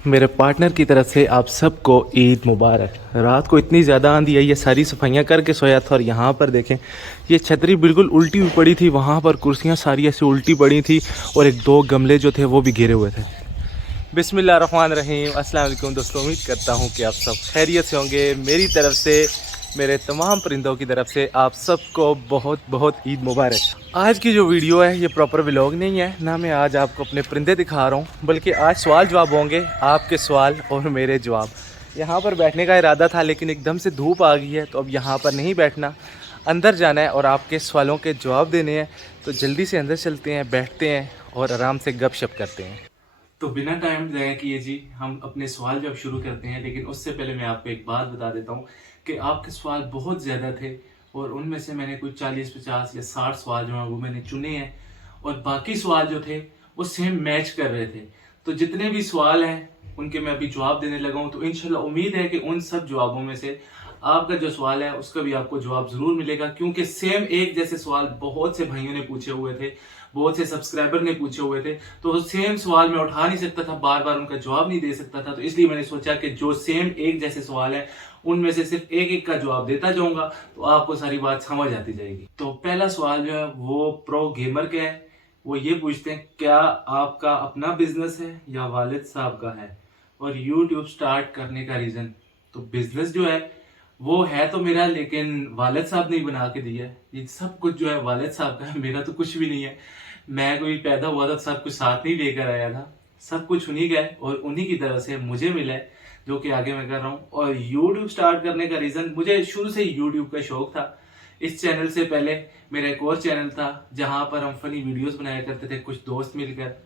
मेरे पार्टनर की तरफ से आप सबको ईद मुबारक। रात को इतनी ज़्यादा आंधी आई, ये सारी सफाइयाँ करके सोया था और यहाँ पर देखें ये छतरी बिल्कुल उल्टी हुई पड़ी थी, वहाँ पर कुर्सियाँ सारी ऐसे उल्टी पड़ी थी और एक दो गमले जो थे वो भी गिरे हुए थे। बिस्मिल्लाहिर्रहमानिर्रहीम, अस्सलाम वालेकुम दोस्तों, उम्मीद करता हूँ कि आप सब खैरियत से होंगे। मेरी तरफ से, मेरे तमाम परिंदों की तरफ से आप सबको बहुत बहुत ईद मुबारक। आज की जो वीडियो है ये प्रॉपर व्लॉग नहीं है ना, मैं आज आपको अपने परिंदे दिखा रहा हूँ, बल्कि आज सवाल जवाब होंगे, आपके सवाल और मेरे जवाब। यहाँ पर बैठने का इरादा था लेकिन एकदम से धूप आ गई है, तो अब यहाँ पर नहीं बैठना, अंदर जाना है और आपके सवालों के जवाब देने हैं। तो जल्दी से अंदर चलते हैं, बैठते हैं और आराम से गपशप करते हैं। तो बिना टाइम ज़ाया किए जी हम अपने सवाल जब शुरू करते हैं, लेकिन उससे पहले मैं आपको एक बात बता देता हूँ कि आपके सवाल बहुत ज़्यादा थे और उनमें से मैंने कुछ 40-50 या 60 सवाल जो हैं वो मैंने चुने हैं और बाकी सवाल जो थे वो सेम मैच कर रहे थे। तो जितने भी सवाल हैं उनके मैं अभी जवाब देने लगा हूँ, तो इंशाल्लाह उम्मीद है कि उन सब जवाबों में से आपका जो सवाल है उसका भी आपको जवाब जरूर मिलेगा, क्योंकि सेम एक जैसे सवाल बहुत से भाइयों ने पूछे हुए थे, बहुत से सब्सक्राइबर ने पूछे हुए थे। तो सेम सवाल मैं उठा नहीं सकता था, बार बार उनका जवाब नहीं दे सकता था, तो इसलिए मैंने सोचा कि जो सेम एक जैसे सवाल है उनमें से सिर्फ एक एक का जवाब देता जाऊंगा, तो आपको सारी बात समझ आती जाएगी। तो पहला सवाल जो है वो प्रो गेमर का है। वो ये पूछते हैं, क्या आपका अपना बिजनेस है या वालिद साहब का है, और यूट्यूब स्टार्ट करने का रीजन। तो बिजनेस जो है वो है तो मेरा, लेकिन वालिद साहब ने बना के दिया है। ये सब कुछ जो है वालिद साहब का है, मेरा तो कुछ भी नहीं है। मैं कोई पैदा हुआ था सब कुछ साथ नहीं लेकर आया था, सब कुछ उन्हीं का है और उन्हीं की तरह से मुझे मिला है, जो कि आगे मैं कर रहा हूँ। और यूट्यूब स्टार्ट करने का रीजन, मुझे शुरू से यूट्यूब का शौक था। इस चैनल से पहले मेरा एक और चैनल था जहां पर हम फनी वीडियोस बनाया करते थे, कुछ दोस्त मिलकर,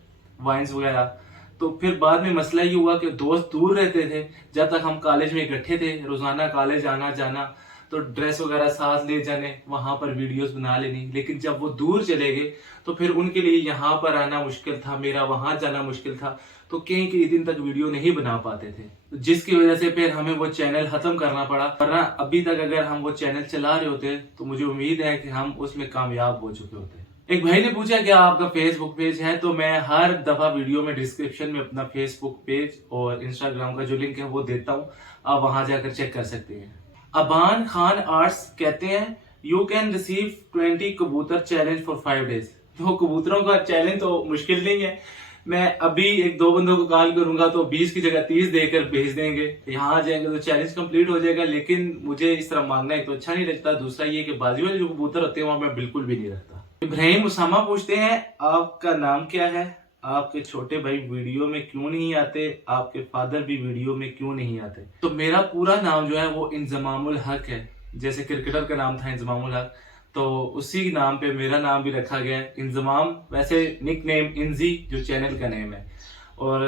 वाइन्स वगैरह। तो फिर बाद में मसला ये हुआ कि दोस्त दूर रहते थे, जब तक हम कॉलेज में इकट्ठे थे, रोजाना कॉलेज आना जाना, तो ड्रेस वगैरह साथ ले जाने, वहां पर वीडियोस बना लेनी। लेकिन जब वो दूर चले गए तो फिर उनके लिए यहाँ पर आना मुश्किल था, मेरा वहां जाना मुश्किल था, तो कई कई दिन तक वीडियो नहीं बना पाते थे, तो जिसकी वजह से फिर हमें वो चैनल खत्म करना पड़ा। वरना अभी तक अगर हम वो चैनल चला रहे होते तो मुझे उम्मीद है कि हम उसमें कामयाब हो चुके होते। एक भाई ने पूछा कि आपका फेसबुक पेज है, तो मैं हर दफा वीडियो में डिस्क्रिप्शन में अपना फेसबुक पेज और इंस्टाग्राम का जो लिंक है वो देता हूँ, आप वहां जाकर चेक कर सकते हैं। अबान खान आर्ट्स कहते हैं, यू कैन रिसीव 20 कबूतर चैलेंज फॉर 5 डेज। तो कबूतरों का चैलेंज तो मुश्किल नहीं है, मैं अभी एक दो बंदों को कॉल करूंगा तो 20 की जगह 30 देकर भेज देंगे, यहाँ आ जाएंगे तो चैलेंज कंप्लीट हो जाएगा। लेकिन मुझे इस तरह मांगना एक तो अच्छा नहीं लगता, दूसरा ये कि बाजी वाले जो कबूतर होते हैं वहां मैं बिल्कुल भी नहीं रखता। इब्राहिम उसामा पूछते हैं, आपका नाम क्या है, आपके छोटे भाई वीडियो में क्यों नहीं आते, आपके फादर भी वीडियो में क्यों नहीं आते। तो मेरा पूरा नाम जो है वो इंजमामुल हक है, जैसे क्रिकेटर का नाम था इंजमामुल हक, तो उसी नाम पे मेरा नाम भी रखा गया है इंजमाम, वैसे निक नेम इंजी जो चैनल का नेम है। और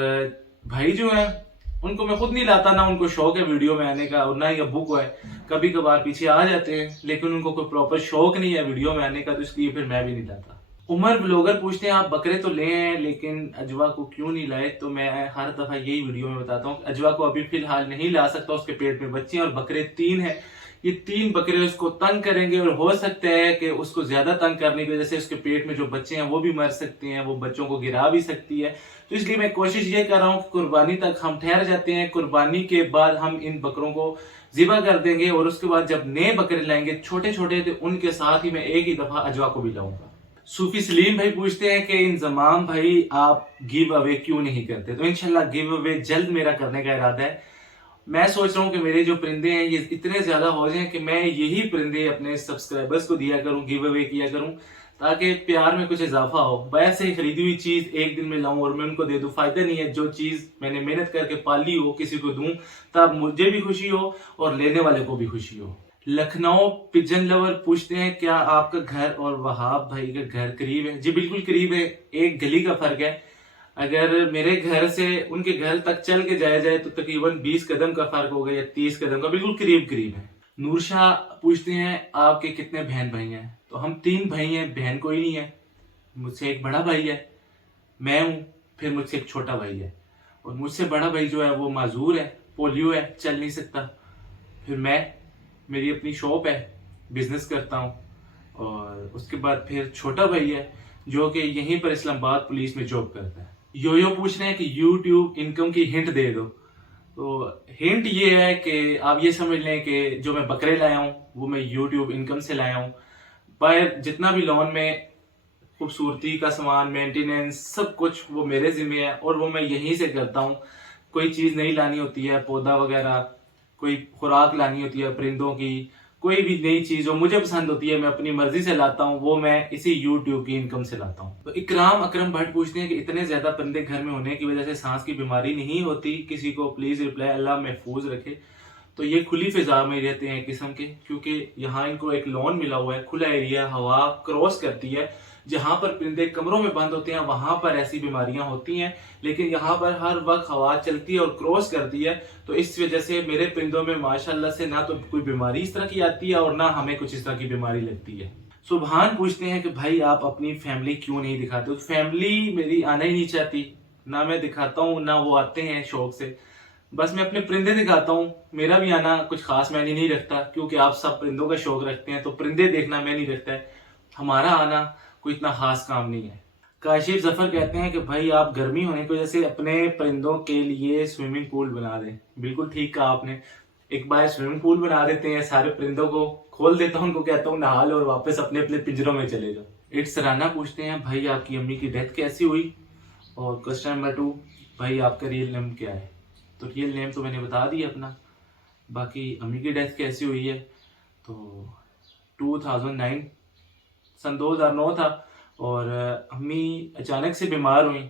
भाई जो है उनको मैं खुद नहीं लाता, ना उनको शौक है वीडियो में आने का और ना ही अब्बू को है, कभी कभार पीछे आ जाते हैं, लेकिन उनको कोई प्रॉपर शौक नहीं है वीडियो में आने का, तो इसलिए फिर मैं भी नहीं लाता। उमर ब्लॉगर पूछते हैं, आप बकरे तो ले हैं लेकिन अजवा को क्यों नहीं लाए। तो मैं हर दफा यही वीडियो में बताता हूँ, अजवा को अभी फिलहाल नहीं ला सकता, उसके पेट में बच्चे हैं और बकरे 3 हैं। ये 3 बकरे उसको तंग करेंगे और हो सकता है कि उसको ज्यादा तंग करने की वजह से उसके पेट में जो बच्चे हैं वो भी मर सकते हैं, वो बच्चों को गिरा भी सकती है। तो इसलिए मैं कोशिश ये कर रहा हूँ कि कुर्बानी तक हम ठहर जाते हैं, कुर्बानी के बाद हम इन बकरों को जिबा कर देंगे और उसके बाद जब नए बकरे लाएंगे छोटे छोटे, तो उनके साथ ही मैं एक ही दफा अजवा को भी लाऊंगा। सूफी सलीम भाई पूछते हैं कि इंजमाम भाई आप गिव अवे क्यों नहीं करते। तो इंशाल्लाह गिव अवे जल्द मेरा करने का इरादा है। मैं सोच रहा हूँ कि मेरे जो परिंदे हैं ये इतने ज्यादा हो जाएं कि मैं यही परिंदे अपने सब्सक्राइबर्स को दिया करूँ, गिव अवे किया करूँ, ताकि प्यार में कुछ इजाफा हो। वैसे ही खरीदी हुई चीज एक दिन में लाऊं और मैं उनको दे दूं, फायदा नहीं है। जो चीज मैंने मेहनत करके पाली हो किसी को दूं, तब मुझे भी खुशी हो और लेने वाले को भी खुशी हो। लखनऊ पिजन लवर पूछते हैं, क्या आपका घर और वहाब भाई का घर करीब है। जी बिल्कुल करीब है, एक गली का फर्क है। अगर मेरे घर से उनके घर तक चल के जाया जाए तो तकरीबन 20 कदम का फर्क होगा या 30 कदम का, बिल्कुल करीब करीब है। नूर शाह पूछते हैं, आपके कितने बहन भाई हैं। तो हम 3 भाई हैं, बहन कोई नहीं है। मुझसे एक बड़ा भाई है, मैं हूँ, फिर मुझसे एक छोटा भाई है, और मुझसे बड़ा भाई जो है वो माजूर है, पोलियो है, चल नहीं सकता। फिर मैं, मेरी अपनी शॉप है, बिजनेस करता हूँ। और उसके बाद फिर छोटा भाई है जो कि यहीं पर इस्लामाबाद पुलिस में जॉब करता है। यो पूछ रहे हैं कि YouTube इनकम की हिंट दे दो। तो हिंट ये है कि आप ये समझ लें कि जो मैं बकरे लाया हूँ वो मैं YouTube इनकम से लाया हूँ। पर जितना भी लोन में खूबसूरती का सामान, मेंटेनेंस, सब कुछ वो मेरे जिम्मे है और वो मैं यहीं से करता हूँ। कोई चीज़ नहीं लानी होती है, पौधा वगैरह, कोई खुराक लानी होती है परिंदों की, कोई भी नई चीज़ जो मुझे पसंद होती है मैं अपनी मर्जी से लाता हूँ, वो मैं इसी यूट्यूब की इनकम से लाता हूँ। तो इकराम अकरम भट्ट पूछते हैं कि इतने ज्यादा परिंदे घर में होने की वजह से सांस की बीमारी नहीं होती किसी को? प्लीज रिप्लाई, अल्लाह महफूज रखे। तो ये खुली फिजा में रहते हैं किस्म के, क्योंकि यहाँ इनको एक लॉन मिला हुआ है, खुला एरिया, हवा क्रॉस करती है। जहां पर परिंदे कमरों में बंद होते हैं वहां पर ऐसी बीमारियां होती हैं, लेकिन यहाँ पर हर वक्त हवा चलती है और क्रॉस करती है। तो इस वजह से मेरे परिंदों में माशाल्लाह से ना तो कोई बीमारी इस तरह की आती है और ना हमें कुछ इस तरह की बीमारी लगती है। सुबहान पूछते हैं कि भाई आप अपनी फैमिली क्यों नहीं दिखाते? तो फैमिली मेरी आना ही नहीं चाहती, ना मैं दिखाता हूँ ना वो आते हैं शौक से। बस मैं अपने परिंदे दिखाता हूँ। मेरा भी आना कुछ खास मैंने नहीं रखता, क्योंकि आप सब परिंदों का शौक रखते हैं, तो परिंदे देखना मैं नहीं रखता है। हमारा आना कोई इतना खास काम नहीं है। काशिफ जफर कहते हैं कि भाई आप गर्मी होने की वजह से अपने परिंदों के लिए स्विमिंग पूल बना दें। बिल्कुल ठीक कहा आपने। एक बार स्विमिंग पूल बना देते हैं, सारे परिंदों को खोल देता हूँ, उनको कहता हूँ नहा लो और वापस अपने अपने पिंजरों में चले जाओ। इट्स राना पूछते हैं भाई आपकी अम्मी की डेथ कैसी हुई? और क्वेश्चन नंबर 2, भाई आपका रियल नेम क्या है? तो रियल नेम तो मैंने बता दिया अपना। बाकी अम्मी की डेथ कैसी हुई है, तो 2009 सन 2009 था, और अम्मी अचानक से बीमार हुई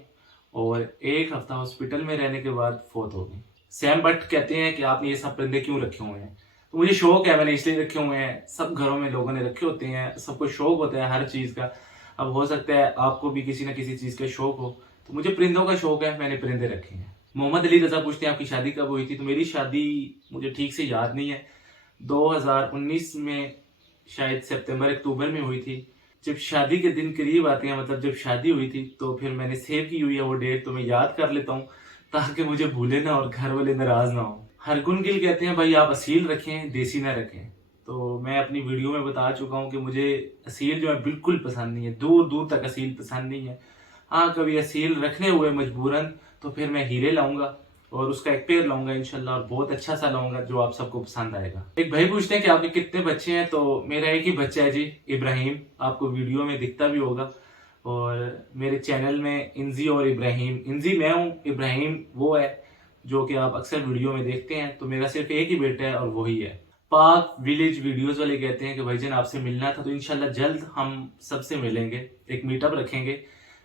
और एक हफ्ता हॉस्पिटल में रहने के बाद फोत हो गई। सैम भट्ट कहते हैं कि आपने ये सब परिंदे क्यों रखे हुए हैं? तो मुझे शौक है, मैंने इसलिए रखे हुए हैं। सब घरों में लोगों ने रखे होते हैं, सबको शौक होता है हर चीज़ का। अब हो सकता है आपको भी किसी न किसी चीज़ का शौक हो, तो मुझे परिंदों का शौक है, मैंने परिंदे रखे हैं। मोहम्मद अली रजा पूछते हैं आपकी शादी कब हुई थी? तो मेरी शादी मुझे ठीक से याद नहीं है, 2019 में शायद सितंबर अक्टूबर में हुई थी। जब शादी के दिन करीब आते हैं, मतलब जब शादी हुई थी, तो फिर मैंने सेव की हुई है वो डेट, तो मैं याद कर लेता हूँ ताकि मुझे भूले ना और घर वाले नाराज ना हो। हरगुन गिल कहते हैं भाई आप असील रखें, देसी ना रखें। तो मैं अपनी वीडियो में बता चुका हूँ कि मुझे असील जो है बिल्कुल पसंद नहीं है, दूर दूर तक असील पसंद नहीं है। हाँ, कभी असील रखने हुए मजबूरन तो फिर मैं हीरे लाऊंगा और उसका एक पेयर लाऊंगा इंशाल्लाह, और बहुत अच्छा सा लाऊंगा जो आप सबको पसंद आएगा। एक भाई पूछते हैं कि आपके कितने बच्चे हैं? तो मेरा एक ही बच्चा है जी, इब्राहिम। आपको वीडियो में दिखता भी होगा। और मेरे चैनल में इंजी और इब्राहिम, इंजी मैं हूँ, इब्राहिम वो है जो कि आप अक्सर वीडियो में देखते हैं। तो मेरा सिर्फ एक ही बेटा है और वही है। पाक विलेज वीडियोस वाले कहते हैं कि भाईजान आपसे मिलना था, तो इंशाल्लाह जल्द हम सबसे मिलेंगे, एक मीटअप रखेंगे,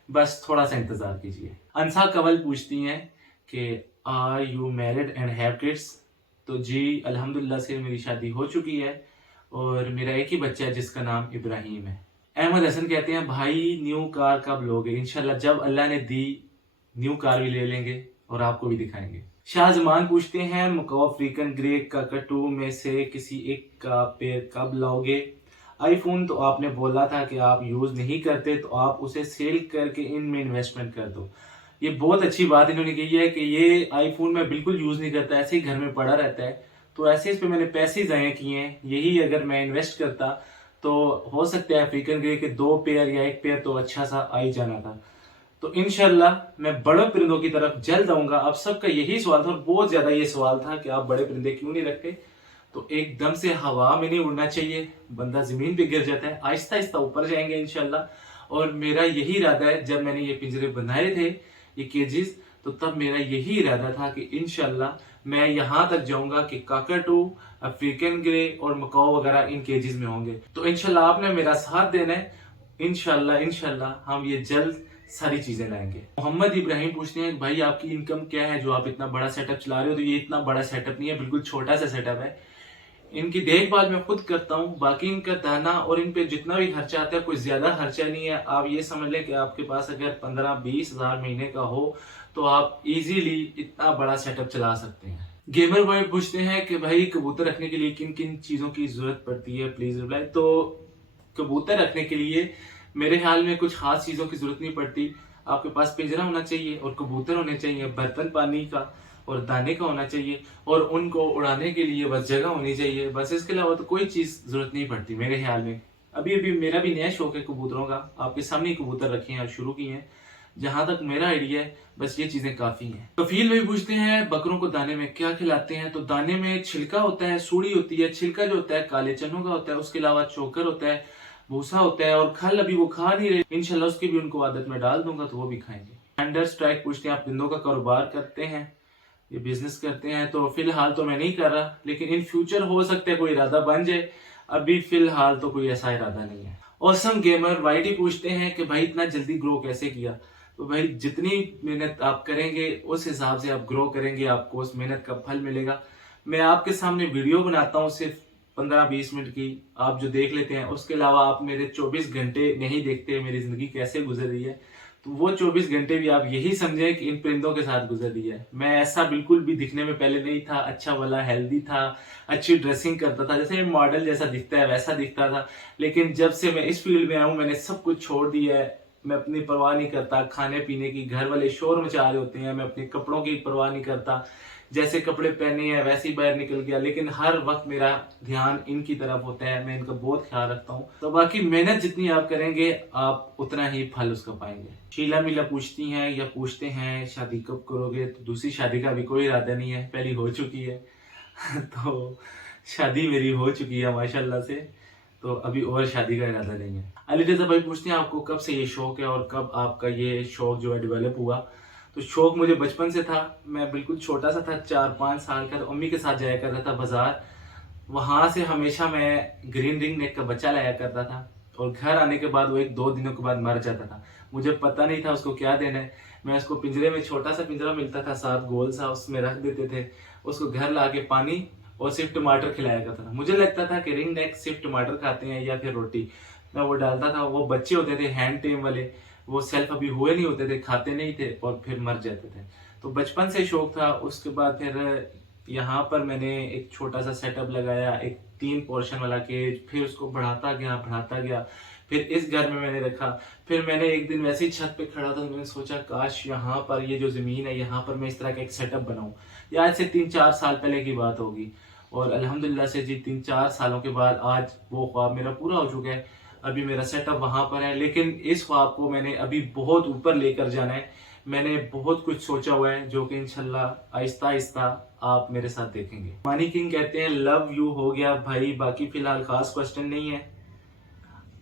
बस थोड़ा सा इंतजार कीजिए। अंसा कवल पूछती हैं कि are you married and have kids? तो जी अल्हम्दुलिल्लाह से मेरी शादी हो चुकी है और मेरा एक ही बच्चा है जिसका नाम इब्राहिम है। अहमद हसन कहते हैं भाई न्यू कार कब लोगे? इंशाल्लाह जब अल्लाह ने दी न्यू कार भी ले लेंगे और आपको भी दिखाएंगे। शाहजमान पूछते हैं मकाओ अफ्रीकन ग्रे काकाटू में से किसी एक का पेयर कब लाओगे? आईफोन तो आपने बोला था कि आप यूज नहीं करते, तो आप उसे सेल करके इनमें इन्वेस्टमेंट कर दो। ये बहुत अच्छी बात इन्होंने कही है कि ये आईफोन मैं बिल्कुल यूज नहीं करता, ऐसे ही घर में पड़ा रहता है। तो ऐसे इस पे मैंने पैसे जाया किए हैं, यही अगर मैं इन्वेस्ट करता तो हो सकता है अफ्रीकन ग्रे के 2 पेयर या 1 पेयर तो अच्छा सा आ ही जाना था। तो इंशाल्लाह मैं बड़े परिंदों की तरफ जल्द आऊंगा। आप सबका यही सवाल था और बहुत ज्यादा ये सवाल था कि आप बड़े परिंदे क्यों नहीं रखते? तो एकदम से हवा में नहीं उड़ना चाहिए, बंदा जमीन पे गिर जाता है, आहिस्ता आहिस्ता ऊपर जाएंगे इंशाल्लाह। और मेरा यही इरादा है, जब मैंने ये पिंजरे बनाए थे, ये केजेस, तो तब मेरा यही इरादा था कि इंशाल्लाह मैं यहां तक जाऊंगा कि काकाटू, अफ्रीकन ग्रे और मकाओ वगैरह इन केजेस में होंगे। तो इंशाल्लाह आपने मेरा साथ देना है। इंशाल्लाह इंशाल्लाह हम ये जल्द सारी चीजें लाएंगे। मोहम्मद इब्राहिम पूछते हैं भाई आपकी इनकम क्या है जो आप इतना बड़ा सेटअप चला रहे हो? तो ये इतना बड़ा सेटअप नहीं है, बिल्कुल छोटा सा सेटअप है। इनकी देखभाल मैं खुद करता हूँ, बाकी इनका दाना और इन पे जितना भी खर्चा आता है कोई ज्यादा खर्चा नहीं है। आप ये समझ लें कि आपके पास अगर 15-20 हजार महीने का हो तो आप इजीली इतना बड़ा सेटअप चला सकते हैं। गेमर बॉय पूछते हैं कि भाई कबूतर रखने के लिए किन किन चीजों की जरूरत पड़ती है, प्लीज रिप्लाई। तो कबूतर रखने के लिए मेरे ख्याल में कुछ खास चीजों की जरूरत नहीं पड़ती। आपके पास पिंजरा होना चाहिए और कबूतर होने चाहिए, बर्तन पानी का और दाने का होना चाहिए, और उनको उड़ाने के लिए बस जगह होनी चाहिए। बस इसके अलावा तो कोई चीज जरूरत नहीं पड़ती मेरे ख्याल में। अभी अभी मेरा भी नया शौक है कबूतरों का, आपके सामने कबूतर रखे हैं और शुरू किए हैं। जहां तक मेरा आइडिया है बस ये चीजें काफी हैं। कफील भाई पूछते हैं बकरों को दाने में क्या खिलाते हैं? तो दाने में छिलका होता है, सूड़ी होती है, छिलका जो होता है काले चनों का होता है, उसके अलावा चोकर होता है, भूसा होता है, और खल अभी वो खा नहीं रहे, इंशाल्लाह उसकी भी उनको आदत में डाल दूंगा तो वो भी खाएंगे। अंडर स्ट्राइक पूछते हैं आप परिंदों का कारोबार करते हैं, ये बिजनेस करते हैं? तो फिलहाल तो मैं नहीं कर रहा, लेकिन इन फ्यूचर हो सकता है कोई इरादा बन जाए, अभी फिलहाल तो कोई ऐसा इरादा नहीं है। ऑसम गेमर वाईटी पूछते हैं कि भाई इतना जल्दी ग्रो कैसे किया? तो भाई जितनी मेहनत आप करेंगे उस हिसाब से आप ग्रो करेंगे, आपको उस मेहनत का फल मिलेगा। मैं आपके सामने वीडियो बनाता हूँ सिर्फ 15-20 मिनट की, आप जो देख लेते हैं, उसके अलावा आप मेरे 24 घंटे नहीं देखते मेरी जिंदगी कैसे गुजर रही है, तो वो 24 घंटे भी आप यही समझें कि इन परिंदों के साथ गुजर रही है। मैं ऐसा बिल्कुल भी दिखने में पहले नहीं था, अच्छा वाला हेल्दी था, अच्छी ड्रेसिंग करता था, जैसे मॉडल जैसा दिखता है वैसा दिखता था, लेकिन जब से मैं इस फील्ड में आया हूँ मैंने सब कुछ छोड़ दिया है। मैं अपनी परवाह नहीं करता खाने पीने की, घर वाले शोर मचा रहे होते हैं, मैं अपने कपड़ों की परवाह नहीं करता, जैसे कपड़े पहने हैं वैसे ही बाहर निकल गया, लेकिन हर वक्त मेरा ध्यान इनकी तरफ होता है, मैं इनका बहुत ख्याल रखता हूँ। तो बाकी मेहनत जितनी आप करेंगे आप उतना ही फल उसका पाएंगे। शीला मिला पूछती हैं या पूछते हैं शादी कब करोगे? तो दूसरी शादी का अभी कोई इरादा नहीं है, पहली हो चुकी है तो शादी मेरी हो चुकी है माशाल्लाह से, तो अभी और शादी का इरादा नहीं है। अली रजा भाई पूछते हैं आपको कब से ये शौक है और कब आपका ये शौक जो है डेवलप हुआ? तो शौक मुझे बचपन से था, मैं बिल्कुल छोटा सा था 4-5 साल का, अम्मी के साथ जाया करता था बाजार, वहां से हमेशा मैं ग्रीन रिंग नेक का बच्चा लाया करता था, और घर आने के बाद वो 1-2 दिनों के बाद मर जाता था, मुझे पता नहीं था उसको क्या देना है। मैं उसको पिंजरे में, छोटा सा पिंजरा मिलता था साथ गोल सा, उसमें रख देते थे, उसको घर ला के पानी और सिर्फ टमाटर खिलाया करता था। मुझे लगता था कि रिंग नेक सिर्फ टमाटर खाते हैं या फिर रोटी, मैं वो डालता था। वो बच्चे होते थे हैंड टेम वाले, वो सेल्फ अभी हुए नहीं होते थे, खाते नहीं थे और फिर मर जाते थे। तो बचपन से शौक था। उसके बाद फिर यहाँ पर मैंने एक छोटा सा सेटअप लगाया, एक 3 पोर्शन वाला केज, फिर उसको बढ़ाता गया, फिर इस घर में मैंने रखा। फिर मैंने एक दिन वैसे ही छत पे खड़ा था, मैंने सोचा काश यहाँ पर ये जो जमीन है यहाँ पर मैं इस तरह का एक सेटअप बनाऊं। ये आज से 3-4 साल पहले की बात होगी, और अल्हम्दुलिल्लाह से जी 3-4 सालों के बाद आज वो ख्वाब मेरा पूरा हो चुका है। अभी मेरा सेटअप वहां पर है, लेकिन इस ख्वाब को मैंने अभी बहुत ऊपर लेकर जाना है। मैंने बहुत कुछ सोचा हुआ है जो कि इंशाल्लाह आहिस्ता आहिस्ता आप मेरे साथ देखेंगे। मानी किंग कहते हैं लव यू हो गया भाई, बाकी फिलहाल खास क्वेश्चन नहीं है,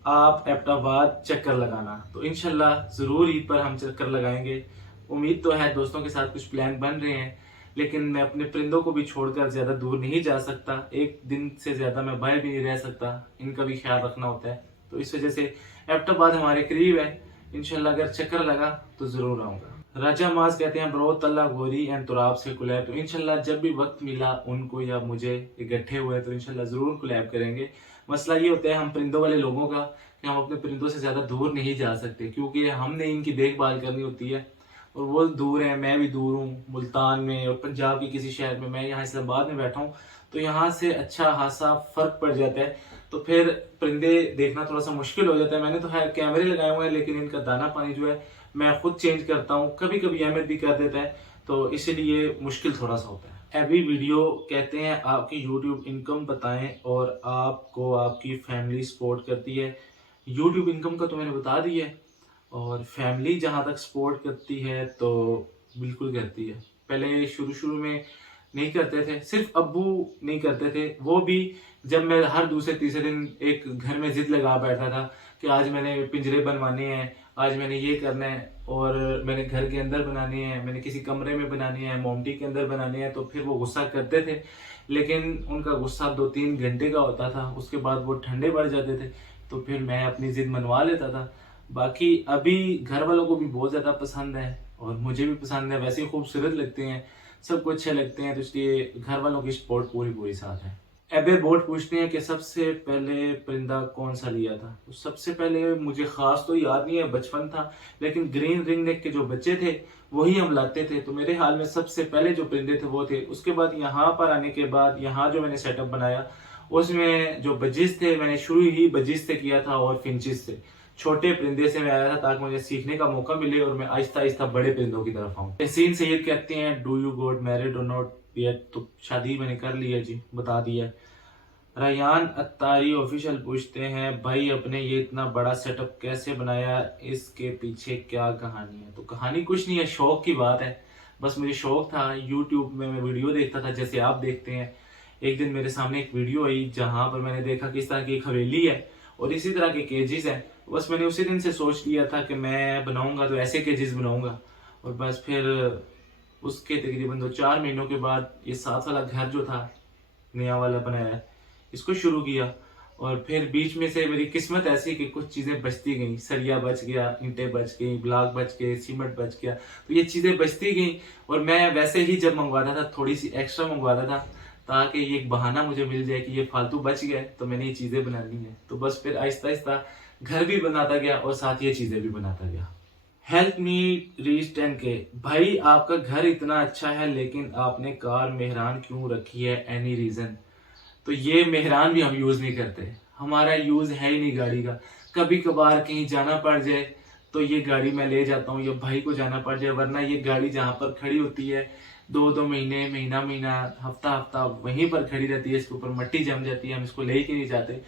आप एबटाबाद चक्कर लगाना। तो इंशाल्लाह जरूर ईद पर हम चक्कर लगाएंगे। उम्मीद तो है, दोस्तों के साथ कुछ प्लान बन रहे हैं, लेकिन मैं अपने परिंदों को भी छोड़कर ज्यादा दूर नहीं जा सकता, एक दिन से ज्यादा मैं बाहर भी नहीं रह सकता, इनका भी ख्याल रखना होता है। तो इस वजह से एबटाबाद हमारे करीब है, इंशाल्लाह अगर चक्कर लगा तो जरूर आऊंगा। राजा मास कहते हैं ब्रो तल्ला गोरी एंड तुराब से कोलैब। तो इंशाल्लाह जब भी वक्त मिला उनको या मुझे इकट्ठे हुए तो इंशाल्लाह जरूर कोलैब करेंगे। मसला ये होता है हम परिंदों वाले लोगों का कि हम अपने परिंदों से ज्यादा दूर नहीं जा सकते, क्योंकि हमने इनकी देखभाल करनी होती है और वो दूर है, मैं भी दूर हूँ मुल्तान में और पंजाब के किसी शहर में, मैं यहाँ इस्लामाबाद में बैठा हूँ, तो यहाँ से अच्छा खासा फर्क पड़ जाता है। तो फिर परिंदे देखना थोड़ा सा मुश्किल हो जाता है। मैंने तो है कैमरे लगाए हुए हैं, लेकिन इनका दाना पानी जो है मैं खुद चेंज करता हूँ, कभी कभी अहमद भी कर देता है, तो इसीलिए मुश्किल थोड़ा सा होता है। एबी वीडियो कहते हैं आपकी यूट्यूब इनकम बताएं और आपको आपकी फैमिली सपोर्ट करती है। यूट्यूब इनकम का तो मैंने बता दिया है, और फैमिली जहाँ तक सपोर्ट करती है तो बिल्कुल करती है। पहले शुरू में नहीं करते थे, सिर्फ अब्बू नहीं करते थे, वो भी जब मैं हर दूसरे तीसरे दिन एक घर में जिद लगा बैठा था कि आज मैंने पिंजरे बनवाने हैं, आज मैंने ये करना है, और मैंने घर के अंदर बनाने हैं, मैंने किसी कमरे में बनाने हैं, मोमटी के अंदर बनाने हैं, तो फिर वो गुस्सा करते थे, लेकिन उनका गुस्सा 2-3 घंटे का होता था, उसके बाद वो ठंडे पड़ जाते थे, तो फिर मैं अपनी जिद मनवा लेता था। बाकी अभी घर वालों को भी बहुत ज़्यादा पसंद है और मुझे भी पसंद है, वैसे ही खूबसूरत लगते हैं, सबको अच्छे लगते हैं, तो इसलिए घर वालों की सपोर्ट पूरी साथ है। एबे बोट पूछते हैं कि सबसे पहले परिंदा कौन सा लिया था? तो सबसे पहले मुझे खास तो याद नहीं है, बचपन था, लेकिन ग्रीन रिंग नेक के जो बच्चे थे वही हम लाते थे, तो मेरे हाल में सबसे पहले जो परिंदे थे वो थे। उसके बाद यहाँ पर आने के बाद यहाँ जो मैंने सेटअप बनाया उसमें जो बजिस थे मैंने शुरू ही बजिस से किया था और फिंचिस से, छोटे परिंदे से मैं आया था ताकि मुझे सीखने का मौका मिले और मैं आहिस्ता आहिस्ता बड़े परिंदों की तरफ आऊँ। तहसीन सैयद कहते हैं डू यू गॉट मैरिड और नॉट येट? तो शादी मैंने कर ली है जी, बता दिया है। रयान अत्तारी ऑफिशियल पूछते हैं, भाई अपने ये इतना बड़ा सेटअप कैसे बनाया, इसके पीछे क्या कहानी है? तो कहानी कुछ नहीं है, शौक की बात है। बस मुझे शौक था, यूट्यूब में मैं वीडियो देखता था जैसे आप देखते हैं। एक दिन मेरे सामने एक वीडियो आई जहां पर मैंने देखा कि इस तरह की एक हवेली है और इसी तरह के केजेस हैं। बस मैंने उसी दिन से सोच लिया था कि मैं बनाऊंगा तो ऐसे केजेस बनाऊंगा। और बस फिर उसके तकरीबन 2-4 महीनों के बाद ये 7 वाला घर जो था नया वाला बनाया, इसको शुरू किया। और फिर बीच में से मेरी किस्मत ऐसी कि कुछ चीज़ें बचती गई, सरिया बच गया, ईंटें बच गई, ब्लॉक बच गए, सीमेंट बच गया, तो ये चीज़ें बचती गई। और मैं वैसे ही जब मंगवाता था थोड़ी सी एक्स्ट्रा मंगवाता था ताकि ये एक बहाना मुझे मिल जाए कि ये फालतू बच गए तो मैंने ये चीज़ें बनानी है। तो बस फिर आहिस्ता आहिस्ता घर भी बनाता गया और साथ ये चीज़ें भी बनाता गया। Help me reach 10K। भाई आपका घर इतना अच्छा है लेकिन आपने कार मेहरान क्यों रखी है, एनी रीजन? तो ये मेहरान भी हम यूज नहीं करते, हमारा यूज है ही नहीं गाड़ी का। कभी कभार कहीं जाना पड़ जाए तो ये गाड़ी मैं ले जाता हूँ, या भाई को जाना पड़ जाए, वरना ये गाड़ी जहाँ पर खड़ी होती है 2-2 महीने, महीना महीना, हफ्ता हफ्ता वहीं पर खड़ी रहती है, इसके ऊपर मट्टी जम जाती है, हम इसको ले ही नहीं जाते।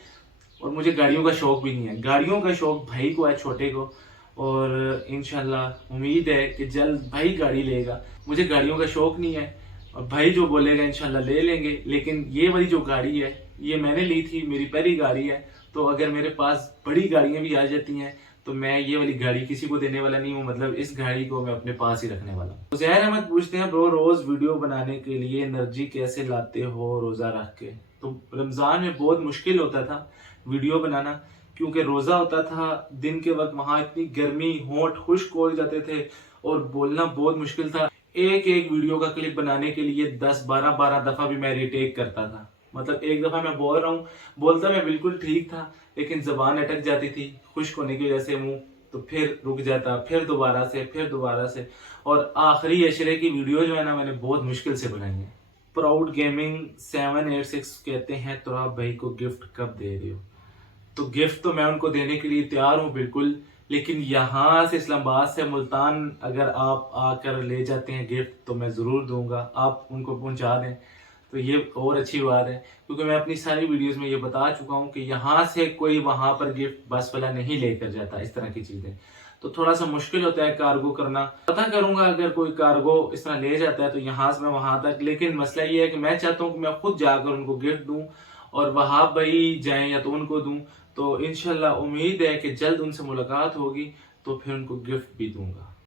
और मुझे गाड़ियों का शौक भी नहीं है, गाड़ियों का शौक भाई को है, छोटे को। और इंशाल्लाह उम्मीद है कि जल्द भाई गाड़ी लेगा। मुझे गाड़ियों का शौक नहीं है और भाई जो बोलेगा इंशाल्लाह ले लेंगे। लेकिन ये वाली जो गाड़ी है ये मैंने ली थी, मेरी पहली गाड़ी है। तो अगर मेरे पास बड़ी गाड़ियां भी आ जाती हैं तो मैं ये वाली गाड़ी किसी को देने वाला नहीं हूँ, मतलब इस गाड़ी को मैं अपने पास ही रखने वाला हूँ। जहर अहमद पूछते हैं, ब्रो रोज वीडियो बनाने के लिए एनर्जी कैसे लाते हो रोजा रख के? तो रमजान में बहुत मुश्किल होता था वीडियो बनाना, क्योंकि रोजा होता था दिन के वक्त, वहां इतनी गर्मी, होंठ खुश्क हो जाते थे और बोलना बहुत मुश्किल था। एक एक वीडियो का क्लिप बनाने के लिए 10-12 दफा भी मैं रिटेक करता था। मतलब एक दफा मैं बोल रहा हूँ, बोलता मैं बिल्कुल ठीक था लेकिन जबान अटक जाती थी खुश्क होने की वजह से मुंह, तो फिर रुक जाता, फिर दोबारा से। और आखिरी अशरे की वीडियो जो है ना मैंने बहुत मुश्किल से बनाई है। प्राउड गेमिंग 786 कहते हैं, तो आप भाई को गिफ्ट कब दे रहे हो? तो गिफ्ट तो मैं उनको देने के लिए तैयार हूँ बिल्कुल, लेकिन यहाँ से इस्लामाबाद से मुल्तान अगर आप आकर ले जाते हैं गिफ्ट तो मैं ज़रूर दूंगा, आप उनको पहुँचा दें तो ये और अच्छी बात है। क्योंकि मैं अपनी सारी वीडियोस में ये बता चुका हूँ कि यहाँ से कोई वहाँ पर गिफ्ट बस वाला नहीं लेकर जाता, इस तरह की चीज़ें। तो थोड़ा सा मुश्किल होता है कार्गो करना। पता करूंगा अगर कोई कार्गो इस तरह ले जाता है तो यहाँ से मैं वहां तक, लेकिन मसला ये है कि मैं चाहता हूँ कि मैं खुद जाकर उनको गिफ्ट दूं और वहां भाई जाएं या तो उनको दूं। तो इंशाल्लाह उम्मीद है कि जल्द उनसे मुलाकात होगी तो फिर उनको गिफ्ट भी दूंगा।